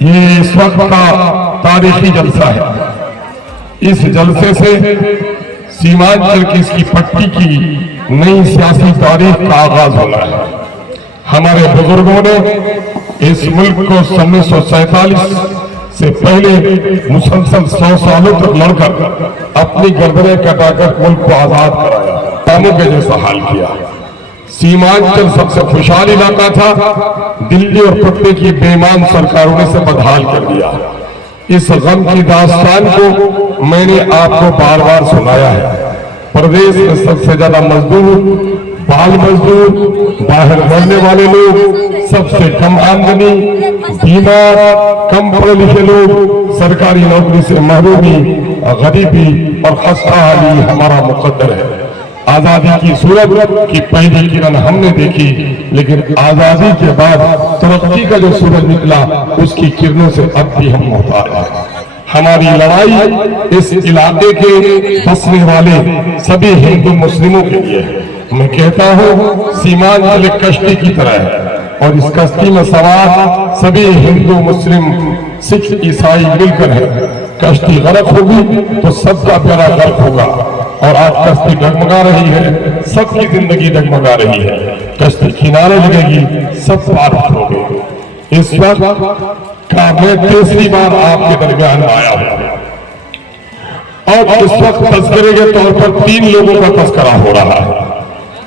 یہ اس وقت کا تاریخی جلسہ ہے. اس جلسے سے سیمانچل کی اس کی پٹی کی نئی سیاسی تاریخ کا آغاز ہونا ہے. ہمارے بزرگوں نے اس ملک کو 1947 سے پہلے مسلسل 100 سالوں تک لڑ کر اپنی گردنیں کٹا کر ملک کو آزاد کرایا، قوموں کے جیسا حال کیا. سیمانچل سب سے خوشحال علاقہ تھا، دلی اور پٹنے کی بے ایمان سرکاروں نے اسے بدحال کر دیا. اس غم کی داستان کو میں نے آپ کو بار بار سنایا ہے. پردیش میں سب سے زیادہ مزدور، بال مزدور، باہر رہنے والے لوگ، سب سے کم آمدنی، بیمار، کم پڑھے لکھے لوگ، سرکاری نوکری سے محرومی، غریبی اور خستہ حالی ہمارا مقدر ہے. آزادی کی صورت کی پہلی کرن ہم نے دیکھی، لیکن آزادی کے بعد ترقی کا جو سورج نکلا اس کی کرنوں سے اب بھی ہم محتاج ہیں. ہماری لڑائی اس علاقے کے بسنے والے سبھی ہندو مسلموں کے لیے ہے. میں کہتا ہوں سیمانچل ایک کشتی کی طرح ہے اور اس کشتی میں سوار سبھی ہندو مسلم سکھ عیسائی مل کر ہے. کشتی غرق ہوگی تو سب کا پیارا غرق ہوگا. اور آج کشتی ڈگمگا رہی ہے، سب کی زندگی ڈگمگا رہی ہے. کشتی کنارے لگے گی، سب پار ہو گے. اس وقت کا میں تیسری بار آپ کے درمیان آیا ہوں اور اس وقت تذکرے کے طور پر 3 لوگوں کا تذکرہ ہو رہا ہے.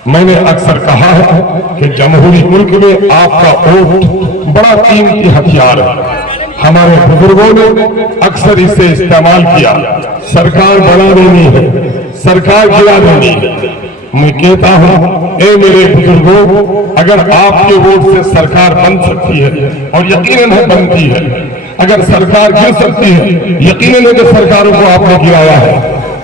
میں نے اکثر کہا ہے کہ جمہوری ملک میں آپ کا ووٹ بڑا قیمتی ہتھیار ہے. ہمارے بزرگوں نے اکثر اسے استعمال کیا. سرکار بنا دینی ہے، سرکار گرا دینی ہے. میں کہتا ہوں اے میرے بزرگوں، اگر آپ کے ووٹ سے سرکار بن سکتی ہے اور یقیناً بنتی ہے، اگر سرکار گر سکتی ہے، یقیناً کہ سرکاروں کو آپ نے گرایا ہے،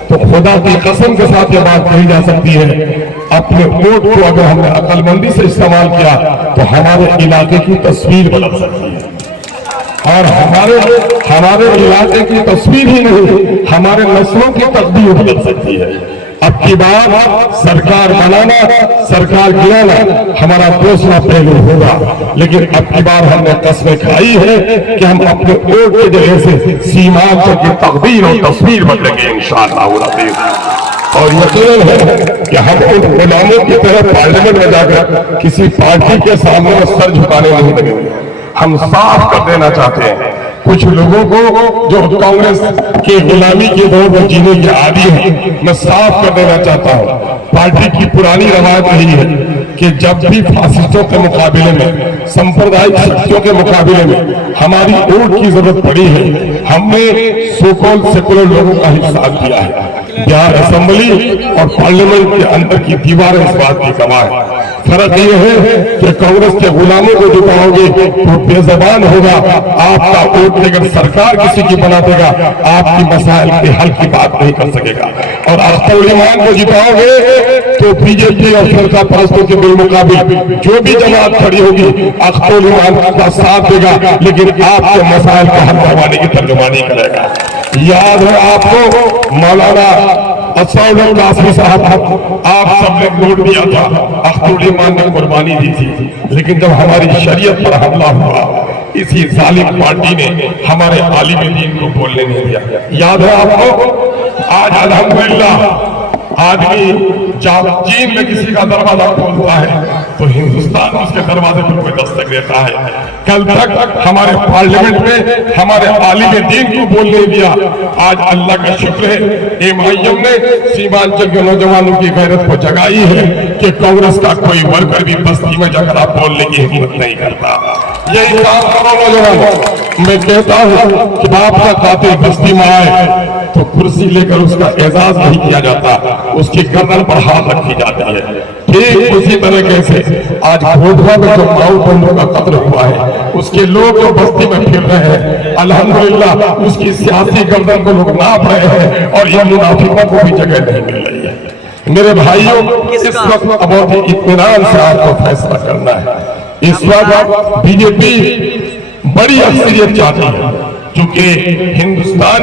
تو خدا کی قسم کے ساتھ یہ بات کہی جا سکتی ہے اپنے ووٹ کو اگر ہم نے عقل مندی سے استعمال کیا تو ہمارے علاقے کی تصویر بدل سکتی ہے. اور ہمارے علاقے کی تصویر ہی نہیں، ہمارے نسلوں کی تقدیر بدل سکتی ہے. اب کی بار سرکار بنانا، سرکار گرانا ہمارا دوسرا پہلو ہوگا، لیکن اب کی بار ہم نے قسمیں کھائی ہے کہ ہم اپنے ووٹ کے ذریعے سے سیمانچل کی تقدیر اور تصویر بدلیں گے انشاءاللہ العزیز. اور یقین ہے کہ ہم ان غلاموں کی طرح پارلیمنٹ میں جا کر کسی پارٹی کے سامنے سر جھکانے نہیں لگیں گے. ہم صاف کر دینا چاہتے ہیں کچھ لوگوں کو جو کانگریس کے غلامی کے دور میں جینے کے عادی ہیں، میں صاف کر دینا چاہتا ہوں پارٹی کی پرانی روایت رہی ہے کہ جب بھی فاسسٹوں کے مقابلے میں، سمپردائک شکتیوں کے مقابلے میں ہماری ووٹ کی ضرورت پڑی ہے، ہم نے سو-کالڈ سیکولر لوگوں کا ہی ساتھ دیا ہے. بہار اسمبلی اور پارلیمنٹ کے اندر کی دیواریں اس بات کی گواہ ہے. فرق یہ ہے کہ کانگریس کے غلاموں کو جتاؤ گے تو بے زبان ہوگا، آپ کا ووٹ لے کر سرکار کسی کی بنا دے گا، آپ کی مسائل کے حل کی بات نہیں کر سکے گا. اور اختر الایمان کو جتاؤ گے تو بی جے پی اور فرقہ پرستوں کے بالمقابل جو بھی جماعت کھڑی ہوگی اختر الایمان کا ساتھ دے گا، لیکن آپ کے مسائل کو حل کروانے کی ترجمانی کرے گا. یاد ہے آپ کو مولانا اسداللہ قاسمی صاحب، آپ سب نے ووٹ دیا تھا، اختر الایمان نے قربانی دی تھی، لیکن جب ہماری شریعت پر حملہ ہوا اسی ظالم پارٹی نے ہمارے عالم دین کو بولنے نہیں دیا. یاد ہے آپ کو؟ آج الحمدللہ آدمی جب چین میں کسی کا دروازہ کھولتا ہے تو ہندوستان اس کے دروازے پر کوئی دستک دیتا ہے. کل تک ہمارے پارلیمنٹ میں ہمارے عالم دین کو بولنے دیا. آج اللہ کا شکر ہے ایم نے سیمانچل کے نوجوانوں کی غیرت کو جگائی ہے کہ کانگریس کا کوئی ورکر بھی بستی میں جا کر آپ بولنے کی ہمت نہیں کرتا. یہی کام کرو نوجوان. میں کہتا ہوں کہ باپ کا قاتل بستی میں آئے تو کرسی لے کر اس کا اعزاز نہیں کیا جاتا، اس کی گردن پر ہاتھ رکھی جاتی ہے. ٹھیک اسی طریقے سے آج گھوٹوا میں جو ماؤ بندوں کا قتل ہوا ہے، اس کے لوگ جو بستی میں پھر رہے ہیں، الحمدللہ اس کی سیاسی گردن کو لوگ ناپ رہے ہیں اور یہ منافقوں کو بھی جگہ نہیں مل رہی ہے. میرے بھائیوں، اس وقت بہت ہی اطمینان سے آپ کو فیصلہ کرنا ہے. اس وقت بی جے پی بڑی اکثریت چاہتی ہے، چونکہ ہندوستان